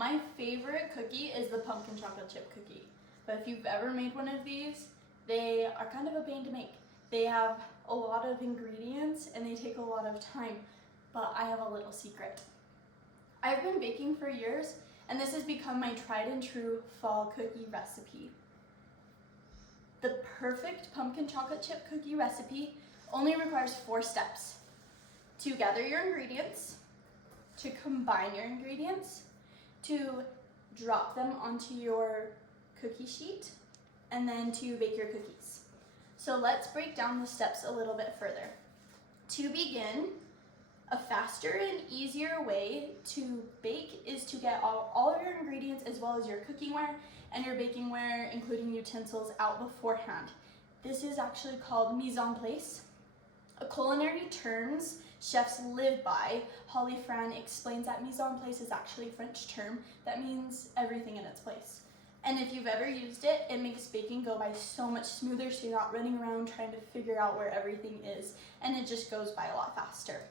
My favorite cookie is the pumpkin chocolate chip cookie. But if you've ever made one of these, they are kind of a pain to make. They have a lot of ingredients and they take a lot of time, but I have a little secret. I've been baking for years and this has become my tried and true fall cookie recipe. The perfect pumpkin chocolate chip cookie recipe only requires 4 steps. To gather your ingredients, to combine your ingredients, to drop them onto your cookie sheet, and then to bake your cookies. So let's break down the steps a little bit further. To begin, a faster and easier way to bake is to get all of your ingredients as well as your cookingware and your bakingware, including utensils, out beforehand. This is actually called mise en place. A culinary terms chefs live by. Holly Fran explains that mise en place is actually a French term that means everything in its place. And if you've ever used it, it makes baking go by so much smoother, so you're not running around trying to figure out where everything is, and it just goes by a lot faster.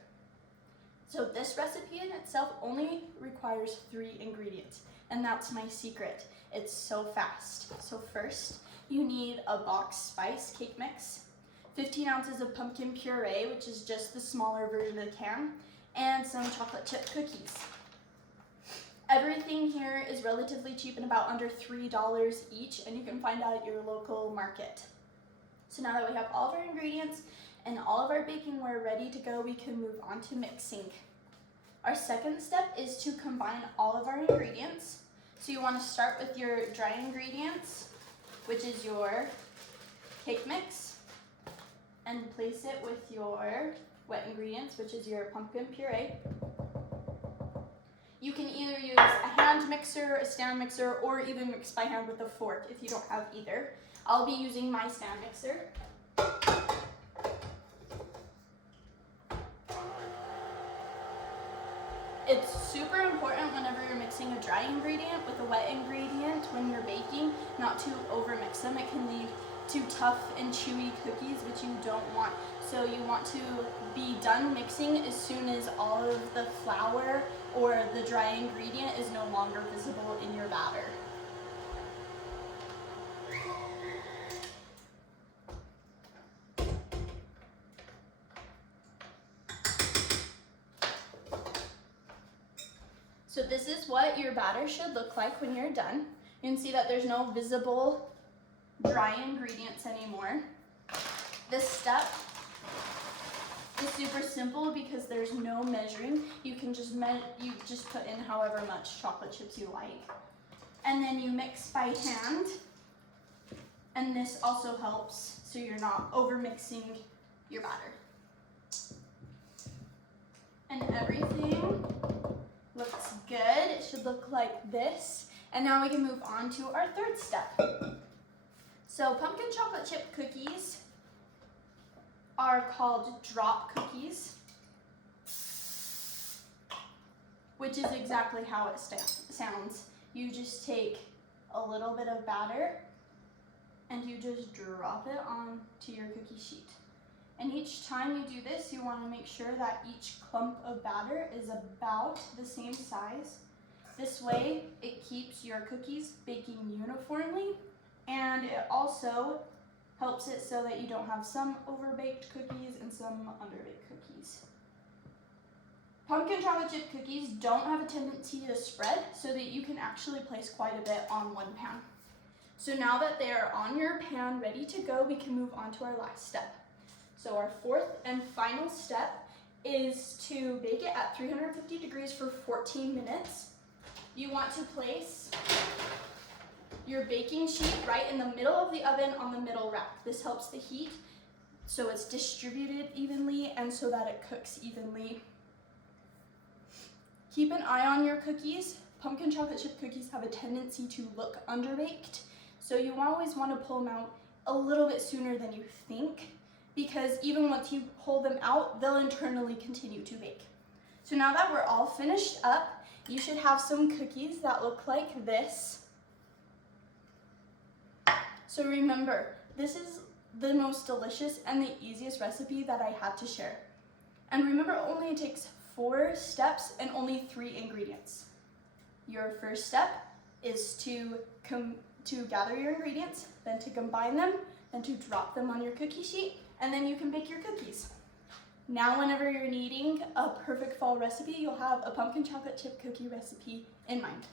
So this recipe in itself only requires 3 ingredients, and that's my secret. It's so fast. So first, you need a box spice cake mix, 15 ounces of pumpkin puree, which is just the smaller version of the can, and some chocolate chip cookies. Everything here is relatively cheap and about under $3 each, and you can find out at your local market. So now that we have all of our ingredients and all of our bakingware ready to go, we can move on to mixing. Our second step is to combine all of our ingredients. So you want to start with your dry ingredients, which is your cake mix, and place it with your wet ingredients, which is your pumpkin puree. You can either use a hand mixer, a stand mixer, or even mix by hand with a fork if you don't have either. I'll be using my stand mixer. It's super important whenever you're mixing a dry ingredient with a wet ingredient when you're baking, not to overmix them. It can lead to tough and chewy cookies, which you don't want. So you want to be done mixing as soon as all of the flour or the dry ingredient is no longer visible in your batter. So this is what your batter should look like when you're done. You can see that there's no visible dry ingredients anymore. This step is super simple because there's no measuring. You can just put in however much chocolate chips you like. And then you mix by hand. And this also helps so you're not over mixing your batter. And everything looks good. It should look like this. And now we can move on to our third step. So pumpkin chocolate chip cookies are called drop cookies, which is exactly how it sounds. You just take a little bit of batter and you just drop it onto your cookie sheet. And each time you do this, you want to make sure that each clump of batter is about the same size. This way, it keeps your cookies baking uniformly, and it also helps it so that you don't have some overbaked cookies and some underbaked cookies. Pumpkin chocolate chip cookies don't have a tendency to spread, so that you can actually place quite a bit on one pan. So now that they are on your pan ready to go, we can move on to our last step. So our fourth and final step is to bake it at 350 degrees for 14 minutes. You want to place your baking sheet right in the middle of the oven on the middle rack. This helps the heat so it's distributed evenly and so that it cooks evenly. Keep an eye on your cookies. Pumpkin chocolate chip cookies have a tendency to look underbaked, so you always want to pull them out a little bit sooner than you think, because even once you pull them out, they'll internally continue to bake. So now that we're all finished up, you should have some cookies that look like this. So remember, this is the most delicious and the easiest recipe that I had to share. And remember, it only takes 4 steps and only 3 ingredients. your first step is to gather your ingredients, then to combine them, then to drop them on your cookie sheet, and then you can bake your cookies. Now whenever you're needing a perfect fall recipe, you'll have a pumpkin chocolate chip cookie recipe in mind.